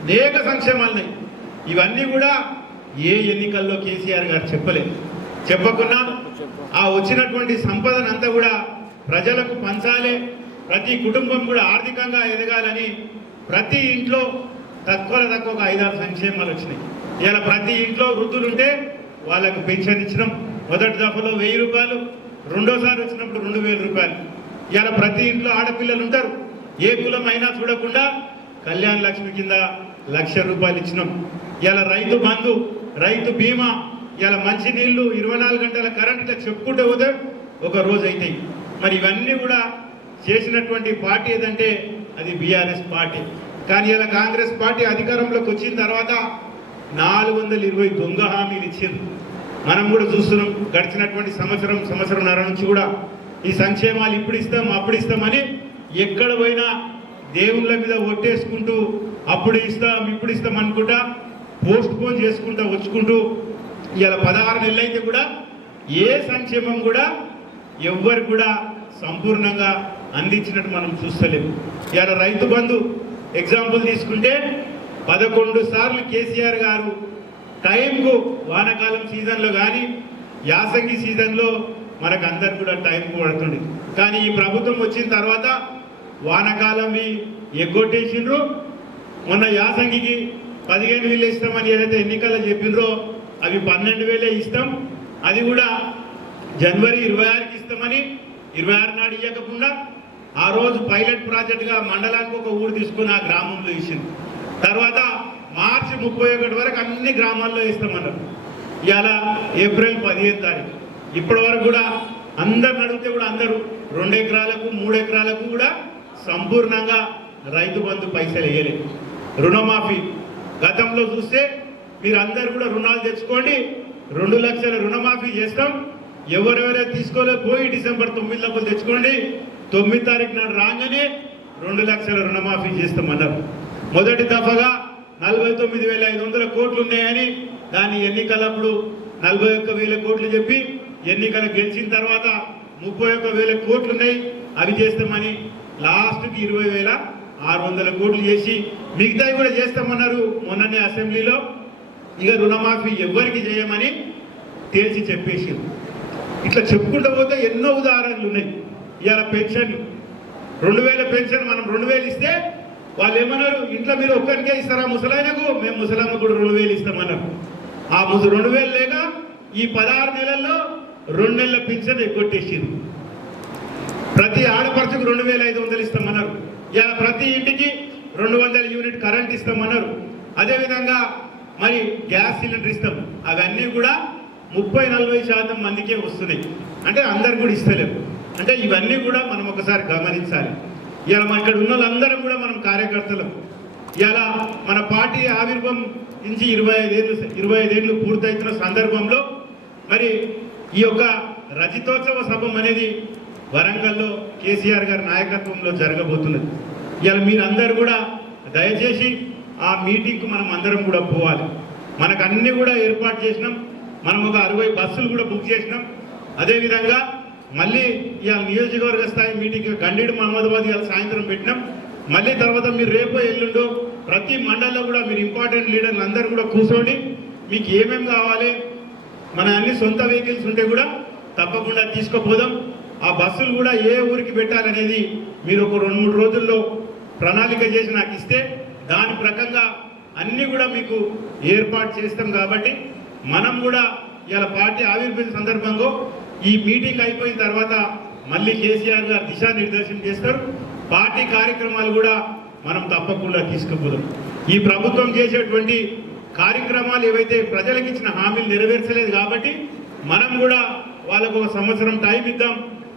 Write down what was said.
అనేక సంక్షేమాలు ఇవన్నీ కూడా ఏ ఎన్నికల్లో కేసీఆర్ గారు చెప్పలేదు. చెప్పకున్నా ఆ వచ్చినటువంటి సంపదనంతా కూడా ప్రజలకు పంచాలి, ప్రతి కుటుంబం కూడా ఆర్థికంగా ఎదగాలని ప్రతి ఇంట్లో తక్కువ ఒక 5-6 సంక్షేమాలు వచ్చినాయి. ఇలా ప్రతి ఇంట్లో వృద్ధులుంటే వాళ్ళకు పెన్షన్ ఇచ్చినాం. మొదటి దఫలో 1000 రూపాయలు, రెండోసారి వచ్చినప్పుడు 2000 రూపాయలు. ఇలా ప్రతి ఇంట్లో ఆడపిల్లలు ఉంటారు, ఏ కులం అయినా చూడకుండా కళ్యాణ లక్ష్మి కింద 1,00,000 రూపాయలు ఇచ్చినాం. ఇలా రైతు బంధు, రైతు బీమా, ఇలా మంచినీళ్లు, 24 గంటల కరెంట్ ఇట్లా చెప్పుకుంటూ పోతే ఒక రోజు అవుతాయి. మరి ఇవన్నీ కూడా చేసినటువంటి పార్టీ ఏదంటే అది బీఆర్ఎస్ పార్టీ. కానీ ఇలా కాంగ్రెస్ పార్టీ అధికారంలోకి వచ్చిన తర్వాత 420 దొంగ హామీలు ఇచ్చారు. మనం కూడా చూస్తున్నాం. గడిచినటువంటి సంవత్సరంన్నర నుంచి కూడా ఈ సంక్షేమాలు ఇప్పుడు ఇస్తాం అప్పుడు ఇస్తామని ఎక్కడ పోయినా దేవుళ్ళ మీద ఒట్టేసుకుంటూ అప్పుడు ఇస్తాం ఇప్పుడు ఇస్తాం అనుకుంటా పోస్ట్ పోన్ చేసుకుంటూ వచ్చుకుంటూ ఇలా 16 నెలలు అయితే కూడా ఏ సంక్షేమం కూడా ఎవ్వరు కూడా సంపూర్ణంగా అందించినట్టు మనం చూస్తలేము. ఇలా రైతు బంధు ఎగ్జాంపుల్ తీసుకుంటే 11 సార్లు కేసీఆర్ గారు టైంకు వానాకాలం సీజన్లో కానీ యాసంగి సీజన్లో మనకు అందరు కూడా టైంకు పడుతుంది. కానీ ఈ ప్రభుత్వం వచ్చిన తర్వాత వానాకాలంవి ఎగ్గొట్టేసిండ్రు. మొన్న యాసంగికి 15,000 ఇస్తామని ఏదైతే ఎన్నికల్లో చెప్పినరో అవి 12,000 ఇస్తాం. అది కూడా జనవరి 26కి ఇస్తామని 26 నాడు ఇవ్వకుండా ఆ రోజు పైలట్ ప్రాజెక్టుగా మండలానికి ఒక ఊరు తీసుకుని ఆ గ్రామంలో ఇచ్చింది. తర్వాత మార్చి 31 వరకు అన్ని గ్రామాల్లో ఇస్తామన్నారు. ఇలా ఏప్రిల్ 15 తారీఖు ఇప్పటి వరకు కూడా అందరిని అడిగితే కూడా అందరూ 2 ఎకరాలకు 3 ఎకరాలకు కూడా సంపూర్ణంగా రైతు బంధు పైసలు వేయలేదు. రుణమాఫీ గతంలో చూస్తే మీరు అందరు కూడా రుణాలు తెచ్చుకోండి, 2 లక్షల రుణమాఫీ చేస్తాం, ఎవరెవరైతే తీసుకోలేకపోయి డిసెంబర్ 9 లోపల తెచ్చుకోండి, 9 తారీఖు నాడు రాగానే 2 లక్షల రుణమాఫీ చేస్తామన్నారు. మొదటి దఫగా 49,500 కోట్లు ఉన్నాయని దాని ఎన్నికలప్పుడు 41,000 కోట్లు చెప్పి ఎన్నికలు గెలిచిన తర్వాత 31,000 కోట్లు ఉన్నాయి అవి చేస్తామని లాస్ట్కి 20,600 కోట్లు చేసి మిగతాయి కూడా చేస్తామన్నారు. మొన్ననే అసెంబ్లీలో ఇక రుణమాఫీ ఎవరికి చేయమని తేల్చి చెప్పేసి ఇట్లా చెప్పుకుంటూ పోతే ఎన్నో ఉదాహరణలు ఉన్నాయి. ఇవాళ పెన్షన్ 2,000 పెన్షన్ మనం 2,000 ఇస్తే వాళ్ళు ఏమన్నారు, ఇంట్లో మీరు ఒక్కరికే ఇస్తారా ముసలాయనకు, మేము ముసలాయనకు కూడా 2,000 ఇస్తామన్నారు. ఆ 2,000 లేక ఈ 16 నెలల్లో 2 నెలల పెన్షన్ ఎగ్గొట్టేసారు. ప్రతి ఆడపడుచుకు 2,500 ఇస్తామన్నారు. ఇలా ప్రతి ఇంటికి 200 యూనిట్ కరెంట్ ఇస్తామన్నారు. అదేవిధంగా మరి గ్యాస్ సిలిండర్ ఇస్తాం. అవన్నీ కూడా 30-40% మందికే వస్తున్నాయి. అంటే అందరు కూడా ఇస్తలేరు. అంటే ఇవన్నీ కూడా మనం ఒకసారి గమనించాలి. ఇలా మన ఇక్కడ ఉన్న వాళ్ళందరం కూడా మనం కార్యకర్తలు. ఇలా మన పార్టీ ఆవిర్భావం నుంచి 25 ఏళ్ళు పూర్తవుతున్న సందర్భంలో మరి ఈ యొక్క రజతోత్సవ సభ అనేది వరంగల్లో కేసీఆర్ గారి నాయకత్వంలో జరగబోతున్నది. ఇలా మీరందరూ కూడా దయచేసి ఆ మీటింగ్కు మనం అందరం కూడా పోవాలి. మనకు అన్ని కూడా ఏర్పాటు చేసినాం. మనం ఒక 60 బస్సులు కూడా బుక్ చేసినాం. అదేవిధంగా మళ్ళీ ఇవాళ నియోజకవర్గ స్థాయి మీటింగ్ గండేడు మహమ్మదాబాద్ ఇవాళ సాయంత్రం పెట్టినాం. మళ్ళీ తర్వాత మీరు రేపో ఎల్లుండో ప్రతి మండలంలో కూడా మీరు ఇంపార్టెంట్ లీడర్లు అందరూ కూడా కూర్చోండి. మీకు ఏమేమి కావాలి, మన అన్ని సొంత వెహికల్స్ ఉంటే కూడా తప్పకుండా తీసుకుపోదాం. ఆ బస్సులు కూడా ఏ ఊరికి పెట్టాలనేది మీరు ఒక 2-3 రోజుల్లో ప్రణాళిక చేసి నాకు ఇస్తే దాని ప్రకంగా అన్నీ కూడా మీకు ఏర్పాటు చేస్తాం. కాబట్టి మనం కూడా ఇలా పార్టీ ఆవిర్భావం సందర్భంగా ఈ మీటింగ్ అయిపోయిన తర్వాత మళ్ళీ కేసీఆర్ గారు దిశానిర్దేశం చేస్తారు. పార్టీ కార్యక్రమాలు కూడా మనం తప్పకుండా తీసుకుపోదాం. ఈ ప్రభుత్వం చేసేటువంటి కార్యక్రమాలు ఏవైతే ప్రజలకు ఇచ్చిన హామీలు నెరవేర్చలేదు కాబట్టి మనం కూడా వాళ్ళకు 1 సంవత్సరం టైం ఇద్దాం.